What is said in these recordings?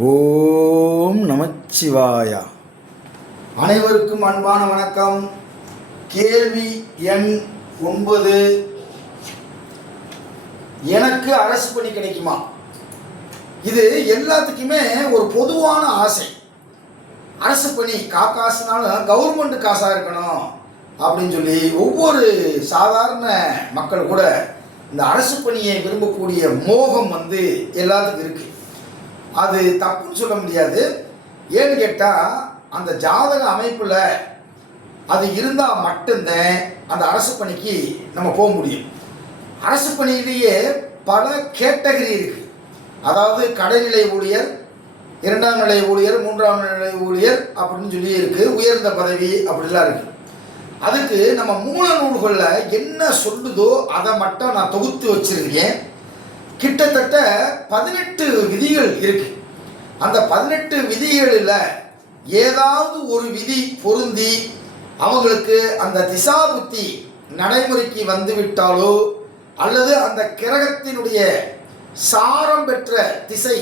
ஓம் நமச்சிவாயா. அனைவருக்கும் அன்பான வணக்கம். கேள்வி எண் 9. எனக்கு அரசு பணி கிடைக்குமா? இது எல்லாத்துக்குமே ஒரு பொதுவான ஆசை. அரசு பணி காசுனாலும் கவர்மெண்ட் காசாக இருக்கணும் அப்படின்னு சொல்லி ஒவ்வொரு சாதாரண மக்கள் கூட இந்த அரசு பணியை விரும்பக்கூடிய மோகம் எல்லாத்துக்கும் இருக்குது. அது தப்புன்னு சொல்ல முடியாது. ஏன்னு கேட்டால் அந்த ஜாதக அமைப்பில் அது இருந்தால் மட்டும்தான் அந்த அரசு பணிக்கு நம்ம போக முடியும். அரசு பணியிலேயே பல கேட்டகரி இருக்குது. அதாவது கடைநிலை ஊழியர், 2ஆம் நிலை ஊழியர், 3ஆம் நிலை ஊழியர் அப்படின்னு சொல்லி இருக்குது. உயர்ந்த பதவி அப்படிலாம் இருக்குது. அதுக்கு நம்ம மூல நூல்களில் என்ன சொல்லுதோ அதை மட்டும் நான் தொகுத்து வச்சுருக்கேன். கிட்டத்தட்ட 18 விதிகள் இருக்கு. அந்த 18 விதிகளில் ஏதாவது ஒரு விதி பொருந்தி அவங்களுக்கு அந்த திசா புத்தி நடைமுறைக்கு வந்துவிட்டாலோ அல்லது அந்த கிரகத்தினுடைய சாரம் பெற்ற திசை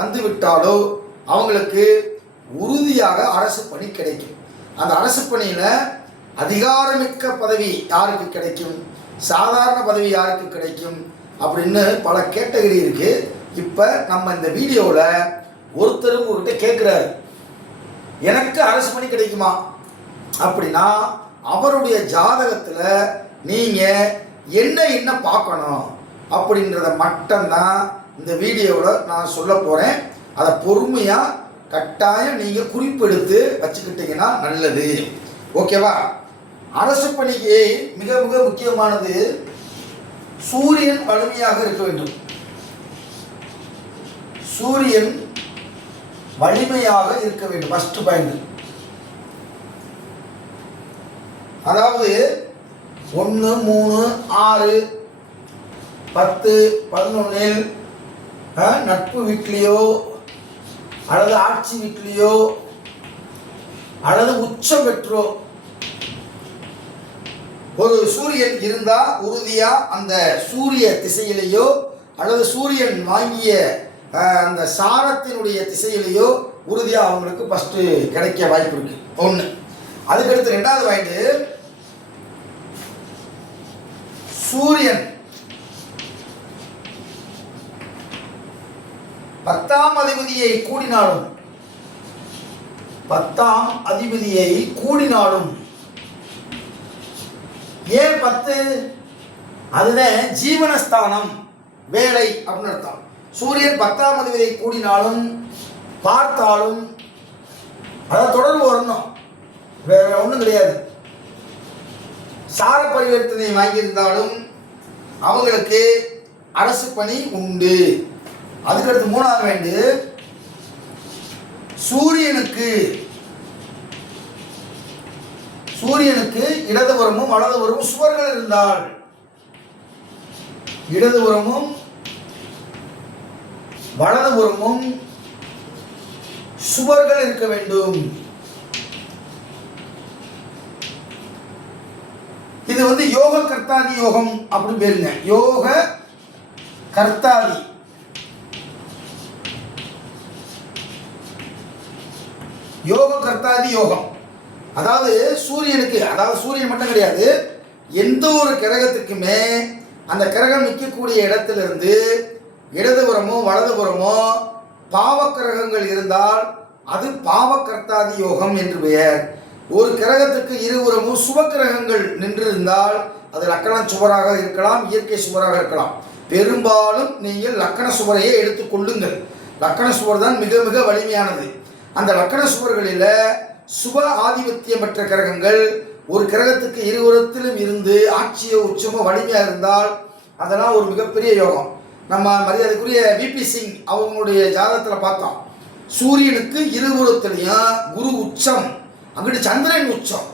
வந்துவிட்டாலோ அவங்களுக்கு உறுதியாக அரசு பணி கிடைக்கும். அந்த அரசு பணியில் அதிகாரமிக்க பதவி யாருக்கு கிடைக்கும், சாதாரண பதவி யாருக்கு கிடைக்கும் அப்படின்னு பல கேட்டகரி இருக்குது. இப்போ நம்ம இந்த வீடியோவில் ஒருத்தர் உங்ககிட்ட கேட்குறாரு, எனக்கு அரசு பணி கிடைக்குமா அப்படின்னா அவருடைய ஜாதகத்தில் நீங்கள் என்ன பார்க்கணும் அப்படின்றத மட்டும்தான் இந்த வீடியோவில் நான் சொல்ல போகிறேன். அதை பொறுமையாக கட்டாயம் நீங்கள் குறிப்பெடுத்து வச்சுக்கிட்டீங்கன்னா நல்லது. ஓகேவா? அரசு பணிக்கு மிக மிக முக்கியமானது சூரியன் வலிமையாக இருக்க வேண்டும். சூரியன் வலிமையாக இருக்க வேண்டும். First point. அதாவது 1, 3, 6, 10, 11 நட்பு வீட்லேயோ அல்லது ஆட்சி வீட்லேயோ அல்லது உச்சம் பெற்றோ ஒரு சூரியன் இருந்தால் உறுதியாக அந்த சூரிய திசையிலேயோ அல்லது சூரியன் வாங்கிய அந்த சாரத்தினுடைய திசையிலேயோ உறுதியாக அவங்களுக்கு ஃபஸ்ட்டு கிடைக்க வாய்ப்பு இருக்கு. 1. அதுக்கடுத்து 2வது பாயிண்ட், சூரியன் 10ஆம் அதிபதியை கூடினாலும் 10ஆம் அதிபதியை கூடினாலும் ஏன் 10? அதுதான் ஜீவனஸ்தானம், வேலை அப்படின்னு அர்த்தம். சூரியன் 10ஆம் அதிபதியை கூடினாலும் பார்த்தாலும் அதை தொடர்பு வரணும், வேற ஒன்றும் கிடையாது. சார பரிவர்த்தனை வாங்கியிருந்தாலும் அவங்களுக்கு அரசு பணி உண்டு. அதுக்கடுத்து 3வது வேண்டு, சூரியனுக்கு இடதுபுறமும் வலதுபுறமும் சுவர்கள் இருந்தால், இடதுபுறமும் வலதுபுறமும் சுவர்கள் இருக்க வேண்டும். இது யோக கர்த்தாதி யோகம் அப்படி பேருங்க. யோக கர்த்தாதி யோகம். அதாவது சூரியனுக்கு, அதாவது சூரியன் மட்டும் கிடையாது, எந்த ஒரு கிரகத்துக்குமே அந்த கிரகம் நிற்கக்கூடிய இடத்திலிருந்து இடதுபுறமோ வலதுபுறமோ பாவக்கிரகங்கள் இருந்தால் அது பாவக்கர்த்தாதி யோகம் என்று பெயர். ஒரு கிரகத்துக்கு இருபுறமும் சுபக்கிரகங்கள் நின்றிருந்தால் அது லக்கண சுவராக இருக்கலாம், இயற்கை சுவராக இருக்கலாம். பெரும்பாலும் நீங்கள் லக்கண சுவரையே எடுத்துக்கொள்ளுங்கள். லக்கண சுவர் தான் மிக மிக வலிமையானது. அந்த லக்கண சுவர்களில் சுப ஆதிபத்தியம் பெற்ற கிரகங்கள் ஒரு கிரகத்துக்கு இருபுறத்திலும் இருந்து ஆட்சியோ உச்சமோ வலிமையாக இருந்தால் அதெல்லாம் ஒரு மிகப்பெரிய யோகம். நம்ம மரியாதைக்குரிய விபி சிங் அவங்களுடைய ஜாதகத்தில் பார்த்தோம். சூரியனுக்கு இருபுறத்துலையும் குரு உச்சம், அங்கிட்டு சந்திரன் உச்சம்.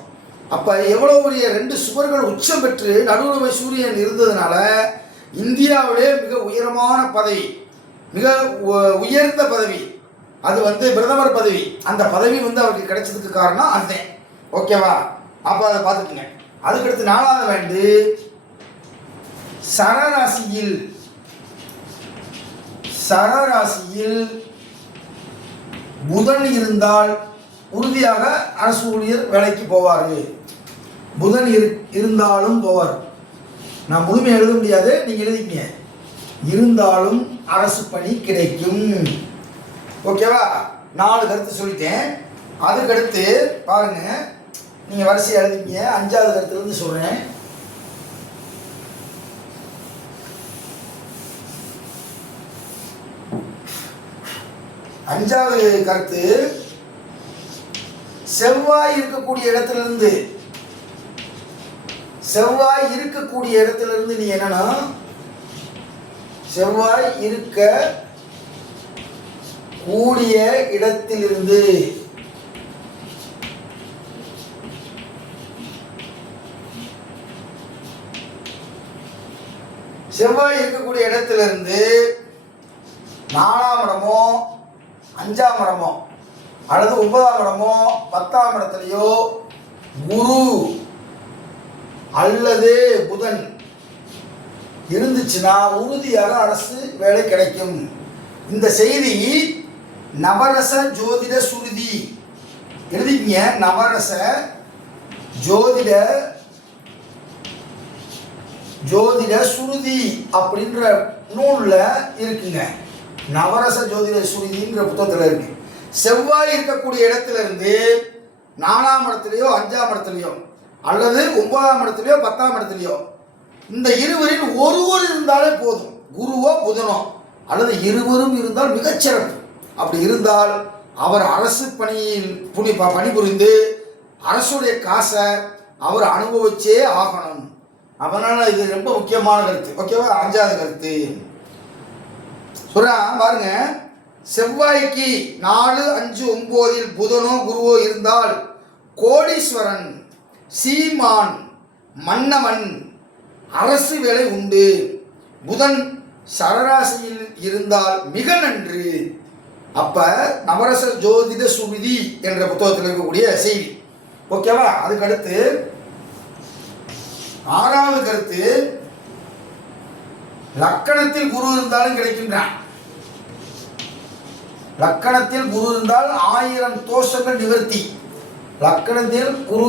அப்போ எவ்வளோ பெரிய 2 சுவர்கள் உச்சம் பெற்று நடுவுல சூரியன் இருந்ததுனால இந்தியாவிலே மிக உயரமான பதவி, மிக உயர்ந்த பதவி, அது பிரதமர் பதவி. அந்த பதவி அவருக்கு கிடைச்சதுக்கு காரணம் அதுதான். ஓகேவா? அப்போ அதை பார்த்துக்குங்க. அதுக்கடுத்து 4வது வேண்டு, சரராசியில் புதன் இருந்தால் உறுதியாக அரசு ஊழியர் வேலைக்கு போவார். புதன் இருந்தாலும் போவார். நான் முழுமையாக எழுத முடியாது, நீங்கள் எழுதிக்கங்க. இருந்தாலும் அரசு பணி கிடைக்கும். ஓகேவா? 4 கருத்து சொல்லிட்டேன். அதுக்கடுத்து பாருங்க, நீங்கள் வரிசையை எழுதிக்கங்க. 5வது கருத்துலேருந்து சொல்கிறேன். அஞ்சாவது கருத்து, செவ்வாய் இருக்கக்கூடிய இடத்திலிருந்து நீ என்னன்னா, செவ்வாய் இருக்க கூடிய இடத்திலிருந்து செவ்வாய் இருக்கக்கூடிய இடத்திலிருந்து 4ஆம் இடமோ 5ஆம் இடமோ அல்லது 9ஆம் இடமோ 10ஆம் இடத்துலையோ குரு அல்லது புதன் இருந்துச்சுன்னா உறுதியாக அரசு வேலை கிடைக்கும். இந்த செய்தி நவரச ஜோதிட சுருதி எழுதிக்கங்க. நவரச ஜோதிட சுருதி அப்படின்ற நூலில் இருக்குங்க. நவரச ஜோதிட சுருதிங்கிற புத்தகத்தில் இருக்கு. செவ்வாய் இருக்கக்கூடிய இடத்துல இருந்து 4ஆம் இடத்துலையோ 5ஆம் இடத்துலையோ அல்லது 9ஆம் இடத்துலையோ 10ஆம் இடத்துலையோ இந்த இருவரில் ஒருவர் இருந்தாலே போதும். குருவோ புதனோ அல்லது இருவரும் இருந்தால் மிகச்சிறப்பு. அப்படி இருந்தால் அவர் அரசு பணியில் பணிபுரிந்து அரசுடைய காசை அவர் அனுபவிச்சே ஆகணும். அதனால் இது ரொம்ப முக்கியமான கருத்து. ஓகேவா? 5வது கருத்து சொல்கிறேன் பாருங்க. செவ்வாய்க்கு 4, 5, 9 புதனோ குருவோ இருந்தால் கோடீஸ்வரன், சீமான், மன்னவன், அரசு வேலை உண்டு. புதன் சரராசியில் இருந்தால் மிக நன்று. அப்ப நவரச ஜோதிட சுருதி என்ற புத்தகத்தில் இருக்கக்கூடிய செய்தி. ஓகேவா? அதுக்கடுத்து 6வது கருத்து, லக்கணத்தில் குரு இருந்தாலும் கிடைக்கின்றான். லக்கணத்தில் குரு இருந்தால் 1000 தோஷங்கள் நிவர்த்தி. லக்கணத்தில் குரு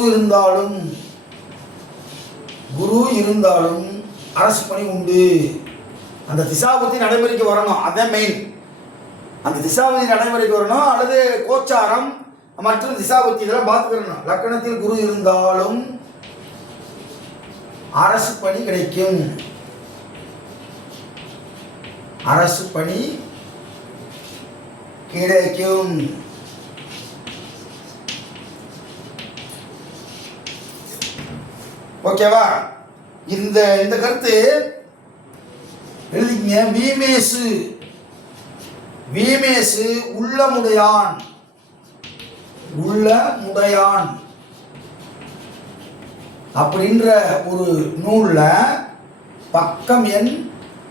இருந்தாலும் அரசு பணி உண்டு. அந்த திசாபுத்தி நடைமுறைக்கு வரணும். அதான் மெயின். அந்த திசாபுத்தி நடைமுறைக்கு வரணும், அல்லது கோச்சாரம் மற்றும் திசாபுத்தி இதெல்லாம் பார்த்துக்கிறணும். லக்கணத்தில் குரு இருந்தாலும் அரசு பணி கிடைக்கும். அரசு பணி கிடைக்கும். ஓகேவா? இந்த கருத்து எழுதிங்க. வீமேசு உள்ளமுடையான் அப்படின்ற ஒரு நூல்ல பக்கம் எண்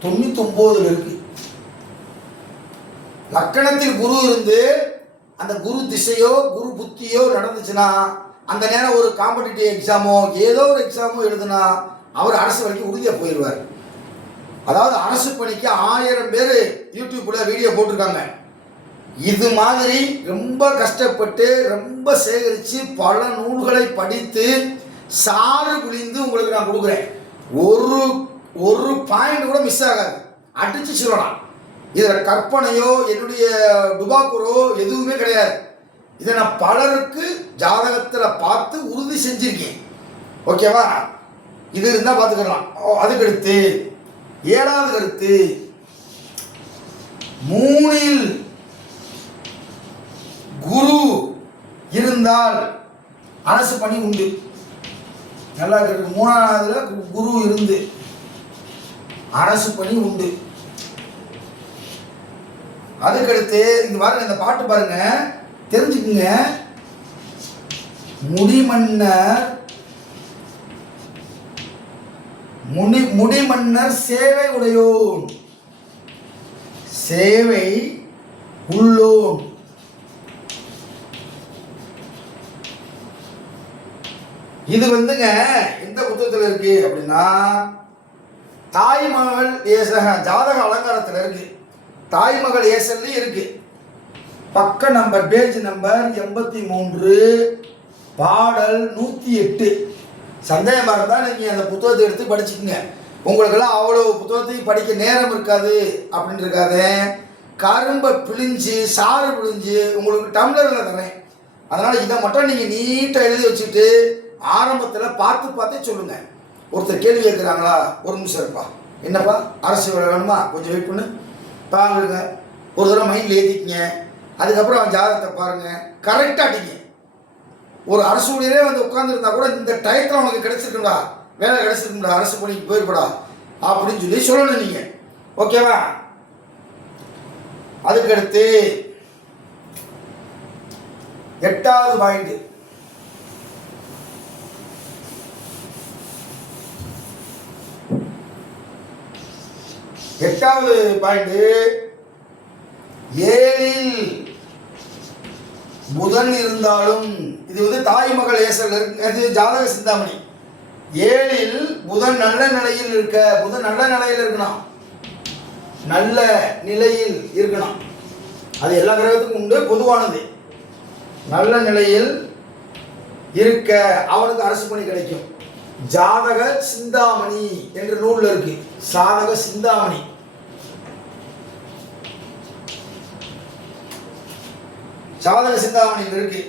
99 இருக்கு. லக்கணத்தில் குரு இருந்து அந்த குரு திசையோ குரு புத்தியோ நடந்துச்சுன்னா அந்த நேரம் ஒரு காம்படிட்டிவ் எக்ஸாமோ ஏதோ ஒரு எக்ஸாமோ எழுதுனா அவர் அரசு வரைக்கும் உறுதியாக போயிடுவார். அதாவது அரசு பணிக்கு 1000 பேர் யூடியூப்ல வீடியோ போட்டிருக்காங்க. இது மாதிரி ரொம்ப கஷ்டப்பட்டு ரொம்ப சேகரித்து பல நூல்களை படித்து சாறு குளிந்து உங்களுக்கு நான் கொடுக்குறேன். ஒரு பாயிண்ட் கூட மிஸ் ஆகாது, அடிச்சு சொல்லலாம். இதில் கற்பனையோ என்னுடைய டுபாக்குரோ எதுவுமே கிடையாது. இதை நான் பலருக்கு ஜாதகத்தில் பார்த்து உறுதி செஞ்சிருக்கேன். ஓகேவா? இது இருந்தால் பார்த்துக்கலாம். அதுக்கடுத்து 7வது கருத்து, 3இல் குரு இருந்தால் அரசு பணி உண்டு. நல்லா இருக்கு. 3ஆவதுல குரு இருந்து அரசு பணி உண்டு. அதுக்கடுத்து இங்க பாருங்க, இந்த பாட்டு பாருங்க, தெரிஞ்சுக்குங்க. முடிமன்னர் சேவை உடையோன், சேவை உள்ளோன். இது வந்துங்க எந்த புத்தகத்தில் இருக்கு அப்படின்னா தாய்மகள் ஜாதக அலங்காரத்தில் இருக்கு. தாய்மகள் ஏசல்லையும் இருக்கு. பக்க நம்பர் பேஜ் நம்பர் 83 பாடல் 108. சந்தேகமாக இருந்தால் நீங்கள் அந்த புத்தகத்தை எடுத்து படிச்சுக்கோங்க. உங்களுக்கெல்லாம் அவ்வளோ புத்தகத்தையும் படிக்க நேரம் இருக்காது அப்படின்னு இருக்காது. கரும்பை பிழிஞ்சு சாறு பிழிஞ்சு உங்களுக்கு டம்ளரில் தரேன். அதனால் இதை மட்டும் நீங்கள் நீட்டாக எழுதி வச்சுட்டு ஆரம்பத்தில் பார்த்தே சொல்லுங்கள். ஒருத்தர் கேள்வி கேட்குறாங்களா, ஒரு நிமிஷம் இருப்பா, என்னப்பா அரசு வேலை வேணுமா, கொஞ்சம் வெயிட் பண்ணு பாருங்க, ஒரு தடவை மைண்டில் எழுதிக்கிங்க. அதுக்கப்புறம் அவன் ஜாதகத்தை பாருங்கள், கரெக்டாக அடிங்க. ஒரு அரசு ஊழியரே வந்து உட்காந்துருந்தா கூட இந்த டயத்தில் உனக்கு கிடைச்சிருக்கும்டா, வேலை கிடைச்சிருக்கும்டா, அரசு பணிக்கு போயிருப்படா அப்படின்னு சொல்லி சொல்லணும் நீங்கள். ஓகேவா? அதுக்கடுத்து 8வது பாயிண்ட். எட்டாவது பாயிண்ட், 7ல் புதன் இருந்தாலும், இது வந்து தாய் மகள் ஏசல் இது ஜாதக சிந்தாமணி. 7ல் புதன் நல்ல நிலையில் இருக்க, புதன் நல்ல நிலையில் இருக்கணும், நல்ல நிலையில் இருக்கணும். அது எல்லா கிரகத்துக்கும் உண்டு, பொதுவானது. நல்ல நிலையில் இருக்க அவனுக்கு அரசு பணி கிடைக்கும். ஜாதக சிந்தாமணி என்ற நூல்ல இருக்கு, சாதக சிந்தாமணி. சாதக சிந்தாமணியில் இருக்கு.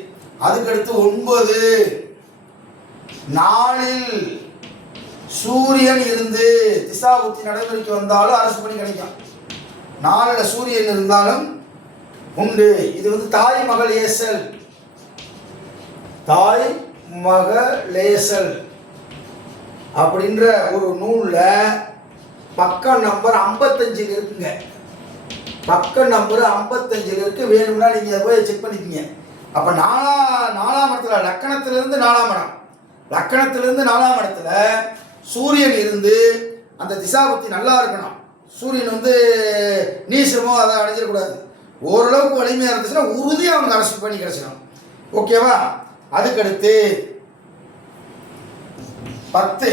அதுக்கடுத்து 9, 4ல் சூரியன் இருந்து திசாபுத்தி நடைமுறைக்கு வந்தாலும் அரசு பணி கிடைக்கும். 4ல் சூரியன் இருந்தாலும் உண்டு. இது வந்து தாய் மகள் ஏசல், தாய் மகளேசல் அப்படின்ற ஒரு நூலில் பக்க நம்பர் 55 இருக்குங்க. பக்க நம்பர் 55 இருக்கு. வேணும்னா நீங்கள் போய் செக் பண்ணிக்கிங்க. அப்போ நாலாம் இடத்துல லக்கணத்திலிருந்து 4ஆம் இடம், லக்கணத்திலிருந்து 4ஆம் இடத்துல சூரியன் இருந்து அந்த திசாபுத்தி நல்லா இருக்கணும். சூரியன் வந்து நீசமோ அதை அடைஞ்சிடக்கூடாது. ஓரளவுக்கு வலிமையாக இருந்துச்சுன்னா உறுதியாக அவங்க அரசு பண்ணி கிடச்சிடும். ஓகேவா? அதுக்கடுத்து 10,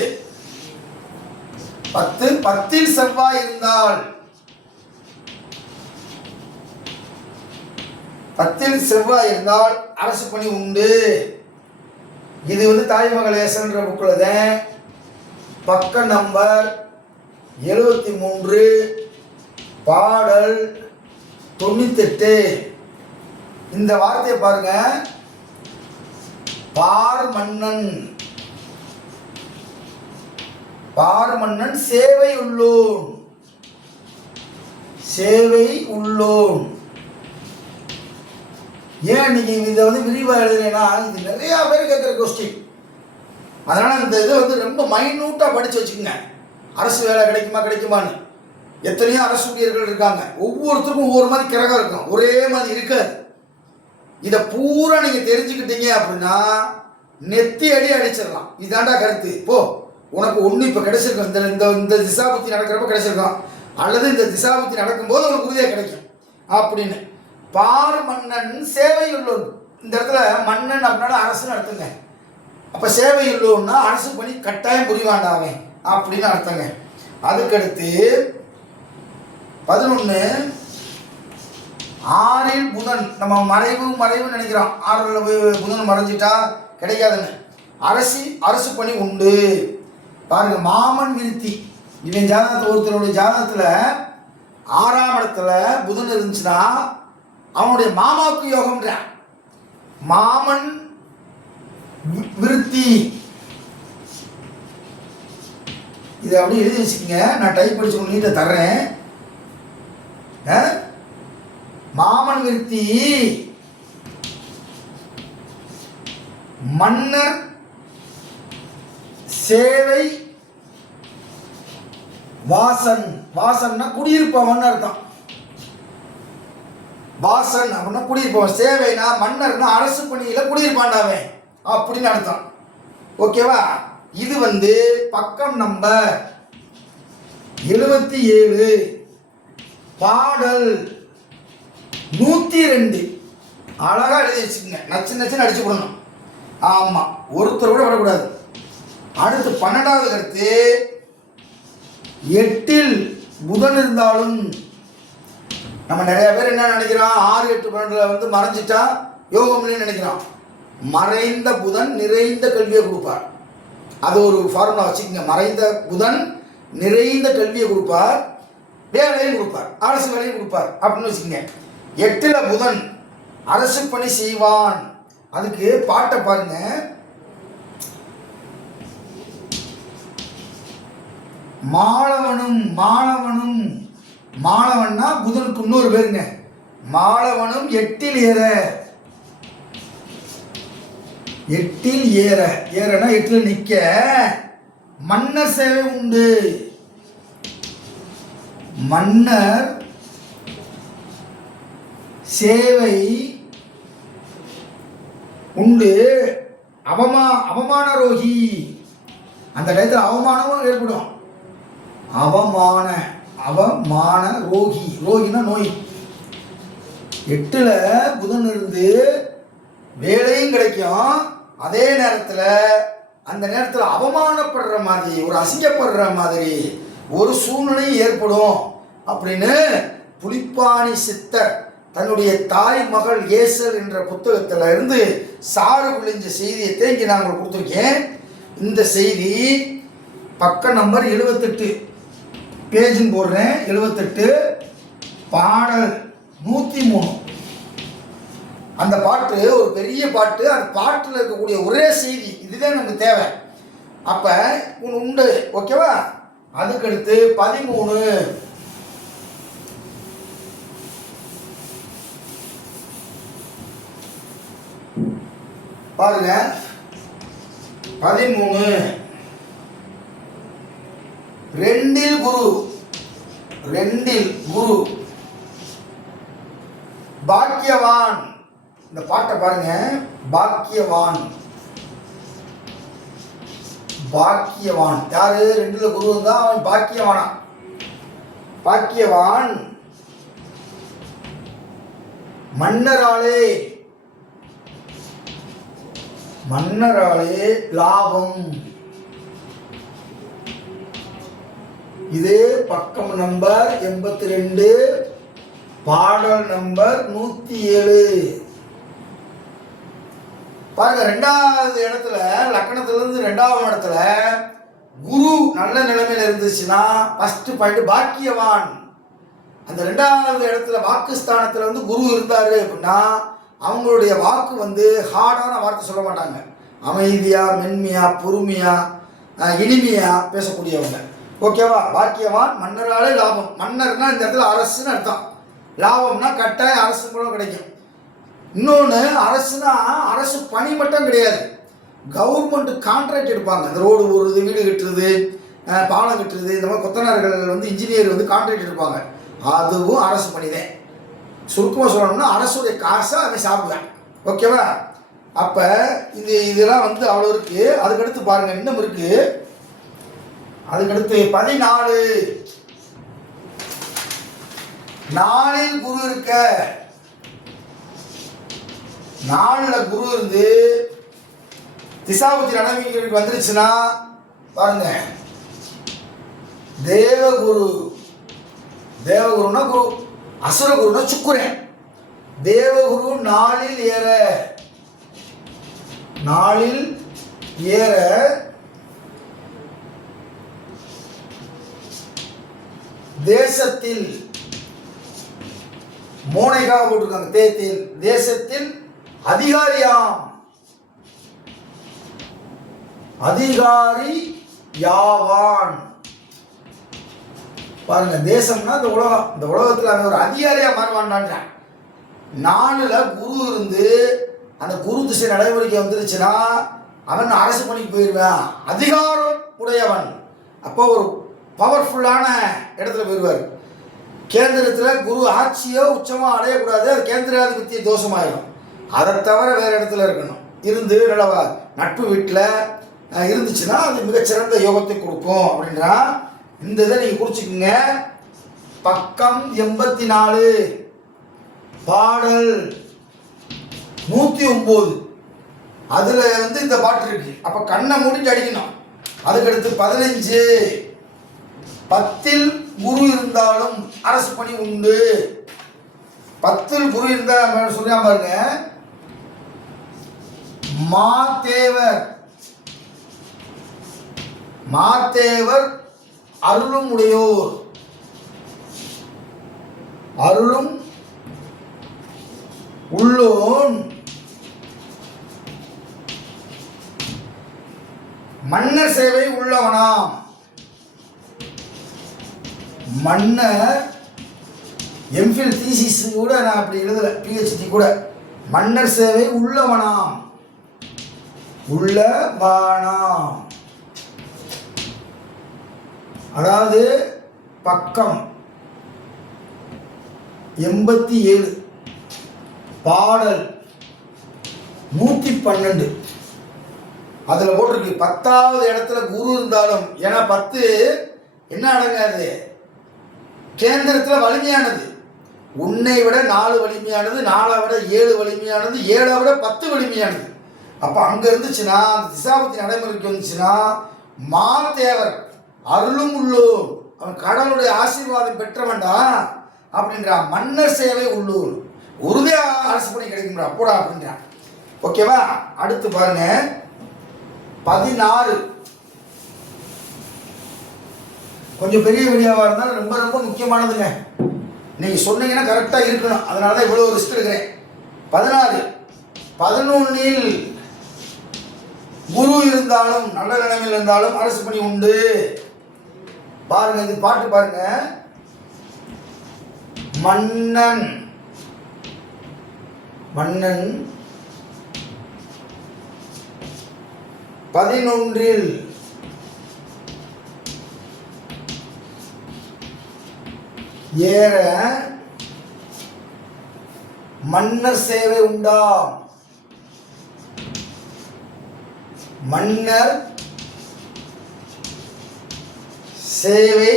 10ல் செவ்வாய் இருந்தால், 10ல் செவ்வாய் இருந்தால் அரசு பணி உண்டு. இது வந்து தாய்மகள் ஏசன்ற புக்கில் தான் பக்க நம்பர் 73 பாடல் 98. இந்த வார்த்தையை பாருங்க, பார் மன்னன் சேவை உள்ளோன். ஏன் நீங்க இதை வந்து விரிவாக எழுதுறேன்னா, இது நிறைய பேர் கேட்குற கொஸ்டின். அதனால இந்த இதை வந்து ரொம்ப மைனூட்டா படிச்சு வச்சுக்கோங்க. அரசு வேலை கிடைக்குமான்னு. எத்தனையோ அரசு ஊழியர்கள் இருக்காங்க, ஒவ்வொருத்தருக்கும் ஒவ்வொரு மாதிரி கிரகம் இருக்கும், ஒரே மாதிரி இருக்காது. இதை பூரா நீங்க தெரிஞ்சுக்கிட்டீங்க அப்படின்னா நெத்தி அடி அடிச்சிடலாம். இதாண்டா கருத்து. இப்போ உனக்கு ஒன்று இப்போ கிடைச்சிருக்கும், இந்த திசாபுத்தி நடக்கிறப்ப கிடைச்சிருக்கும், அல்லது இந்த திசாபுத்தி நடக்கும்போது உனக்கு உறுதியாக கிடைக்கும் அப்படின்னு. பார் மன்னன் சேவையுள்ளோன். இந்த இடத்துல மன்னன் அப்படின்னா அரசுன்னு அர்த்தங்க. அப்போ சேவையுள்ளோன்னா அரசு பணி கட்டாயம் புரிவாண்டாவே அப்படின்னு அர்த்தங்க. அதுக்கடுத்து 11, 6ல் புதன். நம்ம மறைவு நினைக்கிறோம், 6ல் புதன் மறைஞ்சிட்டா கிடைக்காதுன்னு. அரசு பணி உண்டு. பாருங்க, மாமன் விருத்தி. இவன் ஜாதகத்தில், ஒருத்தருடைய ஜாதகத்தில் 6ஆம் இடத்துல புதன் இருந்துச்சுன்னா அவனுடைய மாமாவுக்கு யோகம்ன்ற மாமன் விருத்தி. இதை அப்படி எழுதி வச்சுக்கோங்க, நான் டைப் படிச்சு உங்களுக்கு நீட்டாக தர்றேன். மாமன் விருத்தி மன்னர் சேவை வாசன்னா குடியிருப்பவன் அர்த்தம். வாசன் அப்படின்னா குடியிருப்பவன், சேவைனா மன்னர்னா அரசு பணியில குடியிருப்பாண்டாவே அப்படின்னு அர்த்தம். ஓகேவா? இது வந்து பக்கம் நம்பர் 77 பாடல் 102. அழகா எழுதி வச்சுக்கோங்க, நச்சுன்னு அடிச்சு விடணும். ஆமா, ஒருத்தர் கூட விடக்கூடாது. அடுத்து 12வது கருத்து, 8ல் புதன் இருந்தாலும் நம்ம நிறைய பேர் என்ன நினைக்கிறோம், 6, 8, 12 வந்து மறைஞ்சிட்டா யோகம்னு நினைக்கிறோம். மறைந்த புதன் நிறைந்த கல்வியை கொடுப்பார். அது ஒரு ஃபார்முலா வச்சுக்கோங்க. மறைந்த புதன் நிறைந்த கல்வியை கொடுப்பார், வேலையும் கொடுப்பார், அரசு வேலையும் கொடுப்பார் அப்படின்னு வச்சுக்கோங்க. 8ல் புதன் அரசு பணி செய்வான். அதுக்கு பாட்டை பாருங்க. மாளவனும் மாளவனும், மாளவன்னா புதனுக்கு இன்னொரு பேருங்க. மாளவனும் 8ல் ஏற, 8ல் ஏற, ஏறனா 8ல் நிற்க மன்னர் சேவை உண்டு. மன்னர் சேவை உண்டு. அவமான ரோகி, அந்த டயத்தில் அவமானமும் ஏற்படும். அவமான ரோகி, ரோகினா நோய். 8ல் புதன் இருந்து வேலையும் கிடைக்கும், அதே நேரத்தில் அந்த நேரத்தில் அவமானப்படுற மாதிரி, ஒரு அசிங்கப்படுற மாதிரி ஒரு சூழ்நிலை ஏற்படும் அப்படின்னு புலிப்பாணி சித்தர் தன்னுடைய தாய் மகள் ஏசல் என்ற புத்தகத்தில் இருந்து சாறு விழிஞ்ச செய்தியை தேங்கி நான் உங்களுக்கு கொடுத்துருக்கேன். இந்த செய்தி பக்கம் நம்பர் 78, பேஜின்னு போடுறேன். 78 பாடல் 103. அந்த பாட்டு ஒரு பெரிய பாட்டு. அந்த பாட்டில் இருக்கக்கூடிய ஒரே செய்தி இதுதான் நமக்கு தேவை. அப்போ உண்டு, ஓகேவா? அதுக்கடுத்து 13 பாருங்க. 13 2ல் குரு, 2ல் குரு பாக்கியவான். இந்த பாட்டை பாருங்க. பாக்கியவான், பாக்கியவான் யாரு? 2ல் குரு தான் அவன் பாக்கியவானா. பாக்கியவான் மன்னராலே, மன்னராலே லாபம். இதே பக்கம் நம்பர் 82, பாடல் நம்பர் 107. பாருங்க, 2வது இடத்துல, லக்கணத்திலிருந்து 2வது இடத்துல குரு நல்ல நிலைமையில் இருந்துச்சுன்னா ஃபர்ஸ்ட் பாயிண்ட் பாக்கியவான். அந்த 2வது இடத்துல வாக்குஸ்தானத்தில் வந்து குரு இருந்தாரு அப்படின்னா அவங்களுடைய வாக்கு வந்து ஹார்டான வார்த்தை சொல்ல மாட்டாங்க. அமைதியா, மென்மையா, பொறுமையா, இனிமையா பேசக்கூடியவங்க. ஓகேவா? பாக்கியவான் மன்னராலே லாபம். மன்னர்னா இந்த இடத்துல அரசுன்னு அர்த்தம். லாபம்னா கட்டாயம் அரசு மூலம் கிடைக்கும். இன்னொன்று, அரசுனா அரசு பணி மட்டும் கிடையாது, கவர்மெண்ட் கான்ட்ராக்ட் எடுப்பாங்க. இந்த ரோடு போடுறது, வீடு கட்டுறது, பாலம் கட்டுறது, இந்த மாதிரி கொத்தனார்கள் வந்து இன்ஜினியர் வந்து கான்ட்ராக்ட் எடுப்பாங்க. அதுவும் அரசு பணி தான். சுருக்கமாக சொல்லணும்னா அரசுடைய காசை அவன் சாப்பிடுவேன். ஓகேவா? அப்போ இதெல்லாம் வந்து அவ்வளோ இருக்குது. அதுக்கடுத்து பாருங்கள், இன்னும் இருக்குது. அதுக்கடுத்து 14 4ல் குரு இருக்க, 4ல் குரு இருந்து திசாபுத்தி நடவடிக்கைகளுக்கு வந்துருச்சுன்னா பாருங்க, தேவகுரு, தேவகுருன்னா குரு, அசுரகுருன்னா சுக்கிரன். தேவகுரு 4ல் ஏற, 4ல் ஏற தேசத்தில், மோனைக்காக போட்டிருக்காங்க, தேத்தில், தேசத்தில் அதிகாரியாம். அதிகாரி யாவான். பாருங்க, தேசம்னா இந்த உலகம். இந்த உலகத்தில் அவன் ஒரு அதிகாரியா மாறுவான்டான். 4ல் குரு இருந்து அந்த குரு திசை நடைமுறைக்கு வந்துருச்சுன்னா அவன் அரசு பணிக்கு போயிடுவான், அதிகாரம் உடையவன். அப்போ ஒரு பவர்ஃபுல்லான இடத்துல போயிடுவார். கேந்திரத்தில் குரு ஆட்சியோ உச்சமோ அடையக்கூடாது, அது கேந்திராதிபத்திய தோஷமாயிடும். அதை தவிர வேறு இடத்துல இருக்கணும். இருந்து நல்லவா நட்பு வீட்டில் இருந்துச்சுன்னா அது மிகச்சிறந்த யோகத்தை கொடுக்கும் அப்படின்றா. இந்த இதை நீங்கள் குறிச்சிக்கோங்க. பக்கம் 84 பாடல் 109 அதில் வந்து இந்த பாட்டு இருக்கு. அப்போ கண்ணை மூடிட்டு அடிக்கணும். அதுக்கடுத்து 15 10ல் குரு இருந்தாலும் அரசு பணி உண்டு. 10 குரு இருந்தா சொல்லியா பாருங்க. மாதேவர், மாதேவர் அருளும் உடையோர், அருளும் உள்ளோன், மன்னர் சேவை உள்ளவனாம். மன்னர் எம்ஃபில் தீசிஸ் கூட நான் அப்படி எழுதல, பிஹெச்டி கூட. மன்னர் சேவை உள்ளவனாம், உள்ளவனாம். அதாவது பக்கம் 87, பாடல் 112. அதில் போட்டிருக்கு 10வது இடத்துல குரு இருந்தாலும், ஏன்னா 10 என்ன அடங்காது, கேந்திரத்தில் வலிமையானது. உன்னை விட 4 வலிமையானது, 4 விட 7 வலிமையானது, 7 விட 10 வலிமையானது. அப்போ அங்கே இருந்துச்சுன்னா, அந்த திசாபுத்தி நடைமுறைக்கு வந்துச்சுன்னா, மாதேவர் அருளும் உள்ளூர், அவன் கடவுளுடைய ஆசீர்வாதம் பெற்றவன்டா அப்படின்றா. மன்னர் சேவை உள்ளூர், உறுதியாக அரசு பணி கிடைக்கும்டா போடா அப்படின்றான். ஓகேவா? அடுத்து பாருங்க 16. கொஞ்சம் பெரிய வீடியோவாக இருந்தாலும் ரொம்ப ரொம்ப முக்கியமானதுங்க. நீங்கள் சொன்னீங்கன்னா கரெக்டாக இருக்கணும், அதனால தான் இவ்வளோ ரிஸ்க் எடுக்கிறேன். 16, 11 குரு இருந்தாலும் நல்ல நிலைமையில் இருந்தாலும் அரசு பணி உண்டு. பாருங்க, இது பாட்டு பாருங்க. மன்னன், மன்னன் 11 ஏற மன்னர் சேவை உண்டாம். மன்னர் சேவை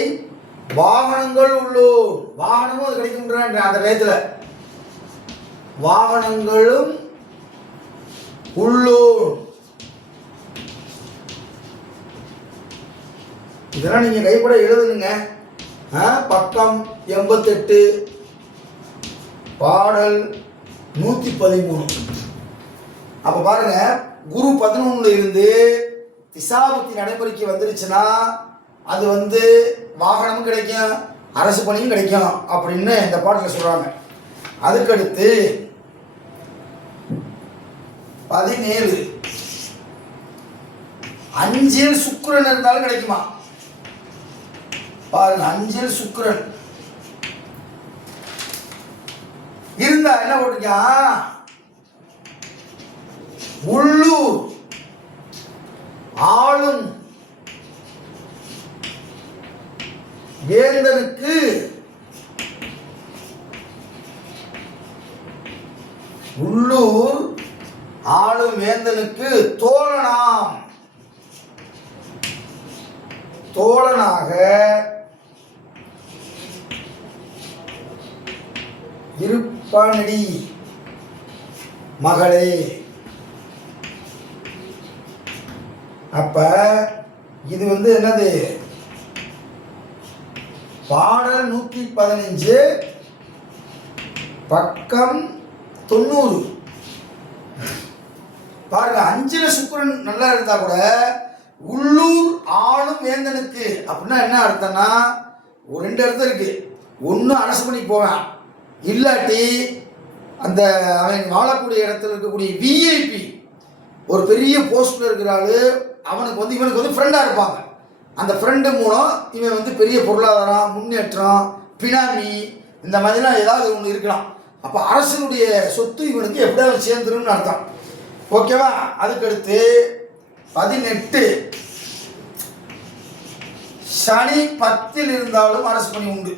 வாகனங்கள் உள்ளோர், வாகனமும் அது கிடைக்கின்ற அந்த நேரத்தில் வாகனங்களும் உள்ளோர். இதெல்லாம் நீங்க கைப்பட எழுதுனுங்க. பக்கம் 88, பாடல் 113. அப்ப பாருங்க, குரு 11 இருந்து திசாபுத்தி நடைமுறைக்கு வந்துருச்சுன்னா அது வாகனமும் கிடைக்கும், அரசு பணியும் கிடைக்கும் அப்படின்னு இந்த பாட்டில் சொல்றாங்க. அதுக்கடுத்து 17 5 சுக்கிரன் இருந்தாலும் கிடைக்குமா? பாருங்க, 5 சுக்கிரன் இருந்தா என்ன போட்டிருக்கா? உள்ளூர் ஆளும் வேந்தனுக்கு உள்ளூர் ஆளும் வேந்தனுக்கு தோழனாம், தோழனாக இருப்பானடி மகளே. அப்ப இது என்னது? பாடல் 115, பக்கம் 90. பாருங்க, 5 சுக்கிரன் நல்லா இருந்தா கூட உள்ளூர் ஆளும் வேந்தனுக்கு அப்படின்னா என்ன அர்த்தம்னா, ஒரு 2 அர்த்தம் இருக்கு. ஒன்று அரசு பணிக்கு போவேன், இல்லாட்டி அந்த அவன் வாழக்கூடிய இடத்துல இருக்கக்கூடிய விஐபி ஒரு பெரிய போஸ்ட்ல இருக்கிறாள், அவனுக்கு இவனுக்கு ஃப்ரெண்டாக இருப்பாங்க. அந்த ஃப்ரெண்டு மூலம் இவன் பெரிய பொருளாதாரம், முன்னேற்றம், பினாமி இந்த மாதிரிலாம் ஏதாவது ஒன்று இருக்கலாம். அப்போ அரசனுடைய சொத்து இவனுக்கு எப்படியாவது சேர்ந்துருன்னு அர்த்தம். ஓகேவா? அதுக்கடுத்து 18 சனி 10 இருந்தாலும் அரசு பணி உண்டு.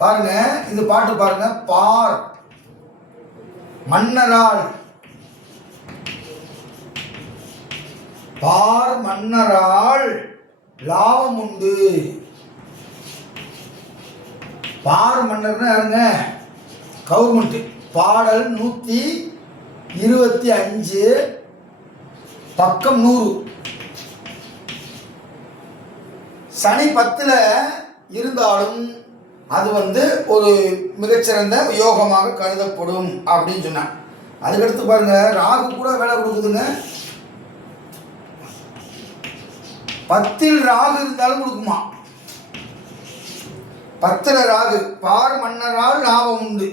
பாருங்க, இந்த பாட்டு பாருங்க. பார் மன்னரால், பார் மன்னரால் லாபம் உண்டு. பார் மன்னர்னா யாருங்க? கவர்மெண்ட். பாடல் 125, பக்கம் 100. சனி 10 இருந்தாலும் அது ஒரு மிகச்சிறந்த யோகமாக கருதப்படும் அப்படின்னு சொன்னான். அதுக்கடுத்து பாருங்க, ராகு கூட வேலை கொடுக்குதுங்க. 10ல் ராகு இருந்தாலும் கொடுக்குமா. 10ல் ராகு, பார் மன்னரால் லாபம் உண்டு.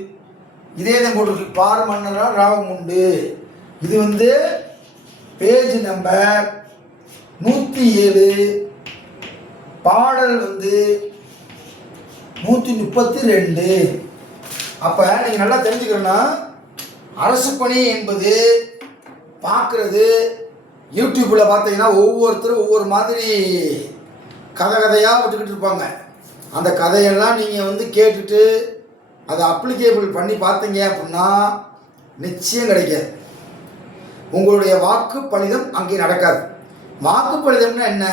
இதே தான் போட்டிருக்கு, பார் மன்னரால் லாபம் உண்டு. இது பேஜ் நம்பர் 107, பாடல் 132. அப்போ நீங்கள் நல்லா தெரிஞ்சுக்கிறேன்னா, அரசு பணி என்பது பார்க்குறது யூடியூப்பில் பார்த்தீங்கன்னா ஒவ்வொருத்தரும் ஒவ்வொரு மாதிரி கதையாக விட்டுக்கிட்டு இருப்பாங்க. அந்த கதையெல்லாம் நீங்கள் கேட்டுட்டு அதை அப்ளிகேபிள் பண்ணி பார்த்தீங்க அப்படின்னா நிச்சயம் கிடைக்காது. உங்களுடைய வாக்கு பலிதம் அங்கே நடக்காது. வாக்கு பலிதம்னா என்ன?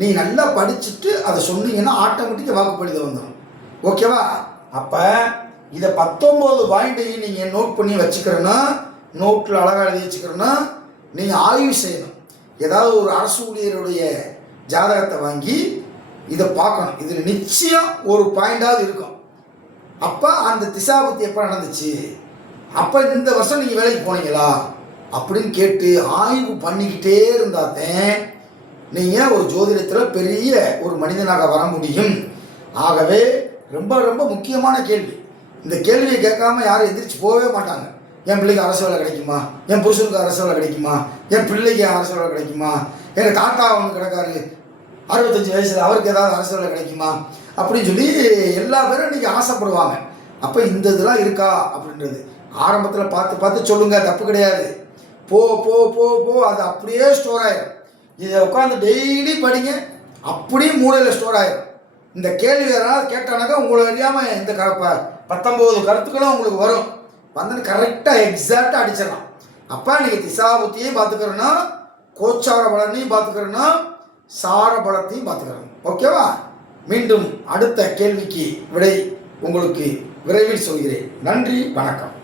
நீ நல்லா படிச்சுட்டு அதை சொன்னீங்கன்னா ஆட்டோமேட்டிக்காக வாக்கு பலிதம் வந்துடும். ஓகேவா? அப்போ இதை 19 பாயிண்ட்டையும் நீங்கள் நோட் பண்ணி வச்சுக்கிறேன்னா, நோட்டில் அழகாக எழுதி வச்சுக்கிறேன்னா, நீங்கள் ஆய்வு செய்யணும். ஏதாவது ஒரு அரசு ஊழியருடைய ஜாதகத்தை வாங்கி இதை பார்க்கணும். இதில் நிச்சயம் ஒரு பாயிண்டாவது இருக்கும். அப்போ அந்த திசாபுத்தி எப்போ நடந்துச்சு, அப்போ இந்த வருஷம் நீங்கள் வேலைக்கு போனீங்களா அப்படின்னு கேட்டு ஆய்வு பண்ணிக்கிட்டே இருந்தால்தான் நீங்கள் ஒரு ஜோதிடத்தில் பெரிய ஒரு மனிதனாக வர முடியும். ஆகவே ரொம்ப ரொம்ப முக்கியமான கேள்வி. இந்த கேள்வியை கேட்காம யாரும் எந்திரிச்சு போகவே மாட்டாங்க. என் பிள்ளைக்கு அரசு வேலை கிடைக்குமா, என் புருஷனுக்கு அரசு வேலை கிடைக்குமா, என் பிள்ளைக்கு அரசு வேலை கிடைக்குமா, எங்கள் தாத்தா கிடக்காரு 65 வயசில் அவருக்கு ஏதாவது அரசு வேலை கிடைக்குமா அப்படின்னு சொல்லி எல்லா பேரும் இன்றைக்கி ஆசைப்படுவாங்க. அப்போ இந்த இதெல்லாம் இருக்கா அப்படின்றது ஆரம்பத்தில் பார்த்து பார்த்து சொல்லுங்கள், தப்பு கிடையாது. போ போ போ போ அது அப்படியே ஸ்டோர் ஆகிடும். இதை உட்காந்து டெய்லி படிங்க, அப்படியே மூளையில் ஸ்டோர் ஆகிடும். இந்த கேள்வி யாராவது கேட்டானாக்கா உங்களை அறியாமல் இந்த 19 கருத்துக்களும் உங்களுக்கு வரும். கரெக்டாக எக்ஸாக்டாக அடிச்சிடலாம். அப்போ நீங்கள் திசாபுத்தியையும் பார்த்துக்கிறோன்னா, கோச்சார பலனையும் பார்த்துக்கிறோன்னா, சார பலத்தையும் பார்த்துக்கிறோம். ஓகேவா? மீண்டும் அடுத்த கேள்விக்கு விடை உங்களுக்கு விரைவில் சொல்கிறேன். நன்றி, வணக்கம்.